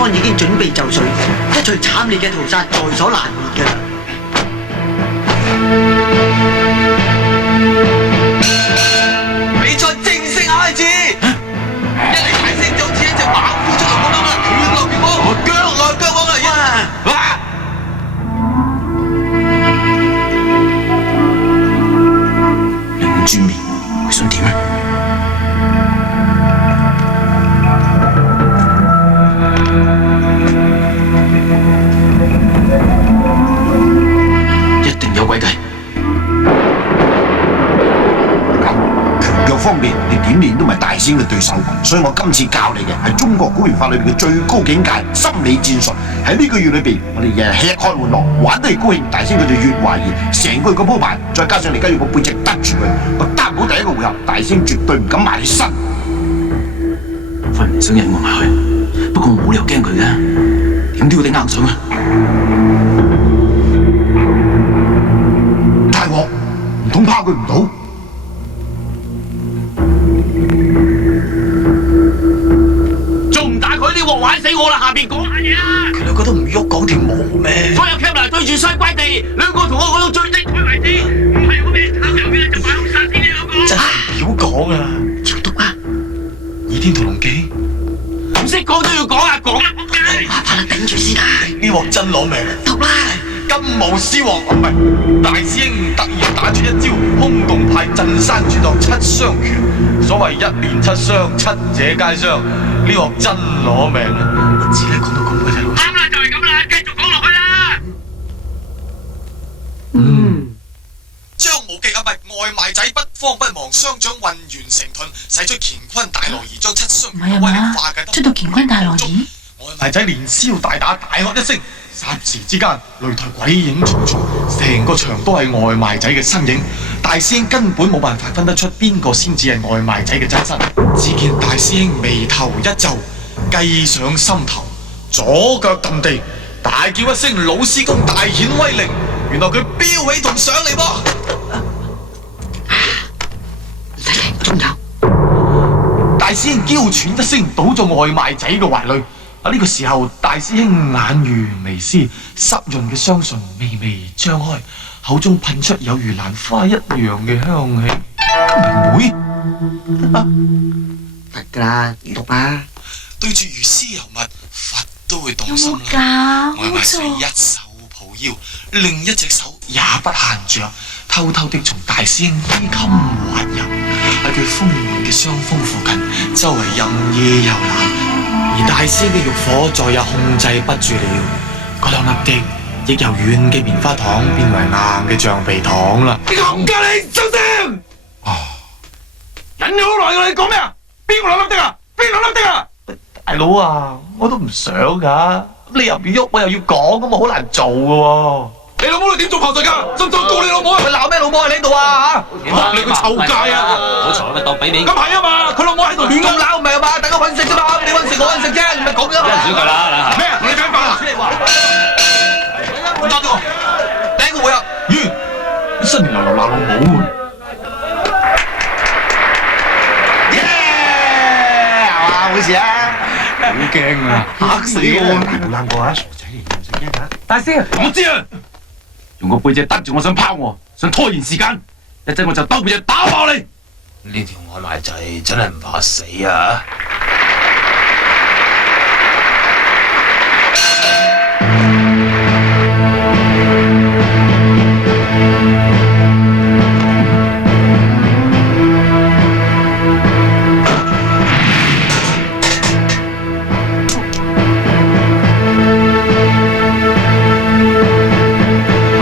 方已經準備就緒，一場慘烈嘅屠殺在所難免㗎啦。比賽正式開始，一嚟大聲就好似一隻猛虎出嚟咁樣啦，拳落拳往，腳來腳往啊！擰住面，佢想點啊？一定有詭計。拳腳方面，你點練都唔係大師嘅對手，所以我今次教你嘅係中國古拳法裏邊嘅最高境界——心理戰術。喺呢個月裏邊，我哋日日吃喝玩樂，玩得越高興，大師佢就越懷疑。成個月嘅鋪排，再加上你而家要個背脊得住佢，我擔保第一個回合，大師絕對唔敢埋你身。分明想引我埋去，不過我冇理由驚佢嘅，點都要頂硬上啊！大鑊，唔通拋佢唔到？仲唔打佢呢鑊玩死我啦！下邊講下嘢啊！佢兩個都唔喐，講條毛咩？所有 camera 對住衰鬼地，兩個同我講到最精彩為止，唔係我咩炒魷魚就買兇殺先呢兩個。真係唔好講啊！要讀啊！《倚天屠龍記》唔識講都要講啊！講啦，仆街！麻煩啦，頂住先啦！呢鑊真攞命，讀啦！金毛獅王唔係大師兄突然打出一招空洞派鎮山絕學七傷拳，所謂一連七傷，七者皆傷，呢鑊真攞命啊！我知啦，講到咁嘅啫，老師。啱啦，就係咁啦，繼續講落去啦。張無忌啊，唔係外賣仔不慌不忙，雙掌運圓成盾，使出乾坤大挪移，將七傷拳嘅威力化解得出到乾坤大挪移，外賣仔連消帶打，大喝一聲，霎時之間擂台鬼影重重，成個場都係外賣仔嘅身影。大師兄根本冇辦法分得出邊個先至係外賣仔嘅真身。只見大師兄眉頭一皺，計上心頭，左腳揼地，大叫一聲：老師公大顯威靈！原來佢飆起同上嚟噃。仲有大師兄嬌喘一聲，倒咗外賣仔嘅懷裏。呢個時候，大師兄眼如微絲，濕潤嘅雙唇微微張開，口中噴出有如蘭花一樣嘅香氣。明妹，得㗎啦，讀啦！對住如絲尤物，佛都會動心有冇啦。搞外賣仔錯？一手抱腰，另一隻手也不閒着，偷偷地從大師兄衣襟滑入，喺佢豐滿嘅雙峰附近，周圍任意遊覽。而大師嘅欲火再也控制不住了，嗰兩粒滴亦由軟嘅棉花糖變為硬嘅橡皮糖啦。你冚家你收聲！忍咗好耐㗎，你講咩啊？邊個兩粒滴啊？邊兩粒滴啊？大佬啊，我都唔想噶，你又唔喐，我又要講，咁我好難做噶喎。你老母你點做炮製噶？信唔信告你老母啊？佢鬧咩老母喺呢度啊？嚇！話你個臭街啊！好彩咪當俾你。咁係啊嘛，佢老母喺度亂咁鬧，唔係啊嘛，大家揾食啫嘛，你揾食我揾食啫，唔係咁樣。少佢啦，咩？你解飯啊？唔答我，第一個回合完，新年流流鬧老母。耶！係嘛，冇事啊？好驚啊！嚇死我！大冇諗過啊，傻仔嚟，唔使驚啊！大師，我知啊，用個背脊得住我，想拋我，想拖延時間，一陣我就兜背脊打爆你。呢條外賣仔真係唔怕死啊！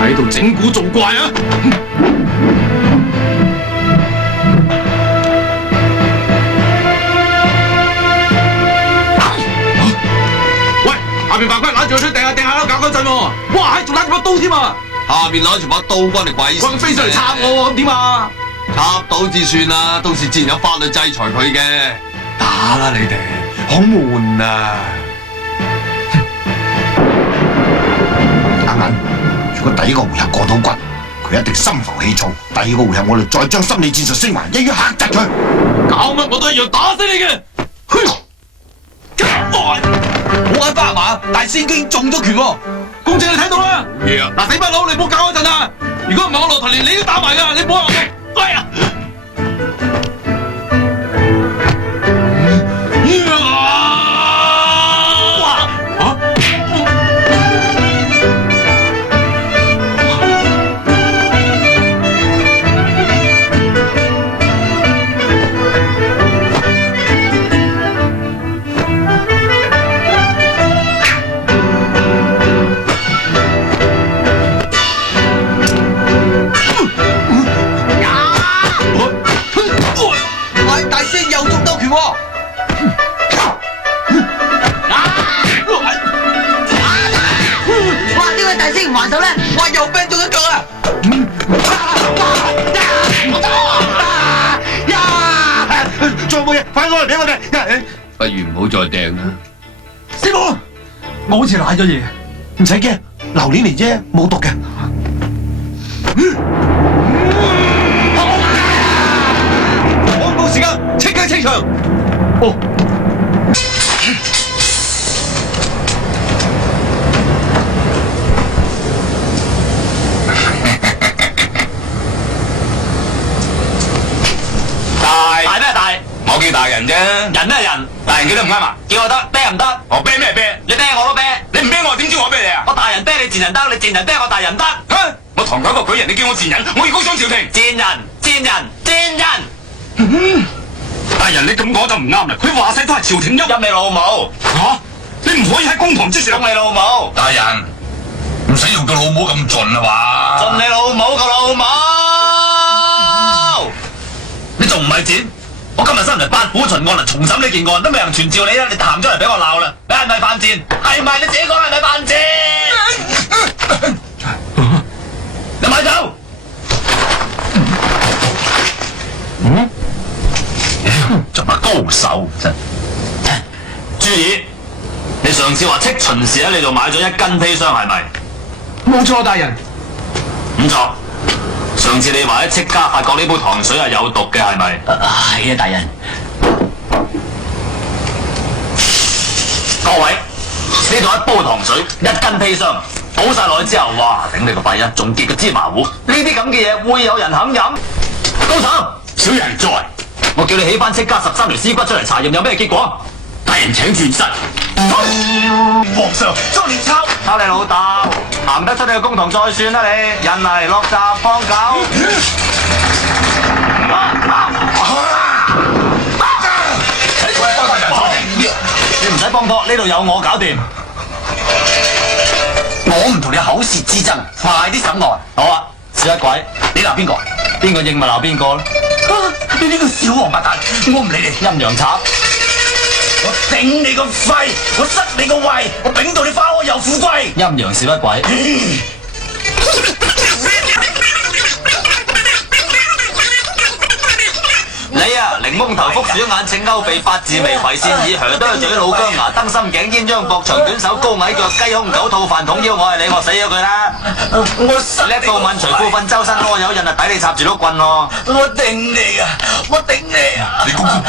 喺度整蠱做怪啊！喂，下邊白骨攬住個出掟下掟下啦，搞嗰陣喎！哇，仲攬住把刀添啊！下面攞住把刀關你鬼事！佢飛上嚟插我喎，咁點啊？插到至算啦，到時自然有法律制裁佢嘅。打啦你哋，好悶啊！打眼，如果第一個回合過到骨，佢一定心浮氣躁。第二個回合我哋再將心理戰術升華，一於嚇窒佢。搞乜我都一樣打死你嘅！冇眼花係嘛？大師兄居然中咗拳喎！公正你睇到啦！嘢啊！嗱，死不佬，你唔好搞嗰陣啊！如果唔係我落台連你都打埋㗎，你唔好話我。哎呀！大師兄又中兜拳喎！哇！點解大師唔還手咧？哇！又病中一腳啊！仲有冇嘢？快過嚟俾我哋！不如唔好再掟啦。師傅，我好似賴咗嘢。唔使驚，榴蓮嚟啫，冇毒嘅。廣告時間，即刻清場。哦。大咩大？我叫大人啫。人咩人？大人叫得唔啱啊？叫我得，啤唔得？我啤咩啤？你啤我都啤。你唔啤我，點知我啤你啊？我大人啤你賤人得，你賤人啤我大人得。我堂九個舉人，你叫我賤人，我要告上朝廷。賤人，賤人，賤人。大人，你咁講就唔啱啦。佢話晒都係朝廷喐。入你老母！嚇！你唔可以喺公堂之上。入你老母！大人，唔使用到老母咁盡啦嘛。盡你老母個老母！你仲唔係賤？我今日新嚟八府巡案嚟重審呢件案，都未人傳召你啦，你彈出嚟俾我鬧啦！你係咪犯賤？係咪？你自己講係咪犯賤？你咪走！做乜高手真？朱兒，你上次話戚秦時喺你度買咗1斤砒霜係咪？冇錯，大人。唔錯。上次你話喺戚家發覺呢杯糖水係有毒嘅係咪？係啊，大人。各位，呢度一煲糖水1斤砒霜，倒晒落去之後，哇！頂你個肺啊，仲結個芝麻糊，呢啲咁嘅嘢會有人肯飲？高手，小人在。我叫你起翻戚家13條屍骨出嚟查驗，有咩結果？大人請轉身。皇上，捉你抄！抄你老豆，行得出你個公堂再算啦你！人嚟落閘放狗。你唔使幫拖，呢度有我搞掂。我唔同你口舌之爭，快啲審案。好啊，小一鬼，你鬧邊個？邊個應咪鬧邊個咯？你呢個小王八蛋，我唔理你。陰陽賊，我頂你個肺，我塞你個胃，我頂到你花開又富貴。陰陽小一鬼。你啊，檸檬頭、福鼠眼、青勾鼻、八字眉、葵扇耳、響多嘴、老姜牙、燈心頸、鴛鴦膊、長短手、高矮腳、雞胸、狗肚、飯桶腰，我係你，我死咗佢啦！我叻到問除褲瞓周身屙，有一日啊抵你插住碌棍喎！我頂你啊！我頂你啊！你公公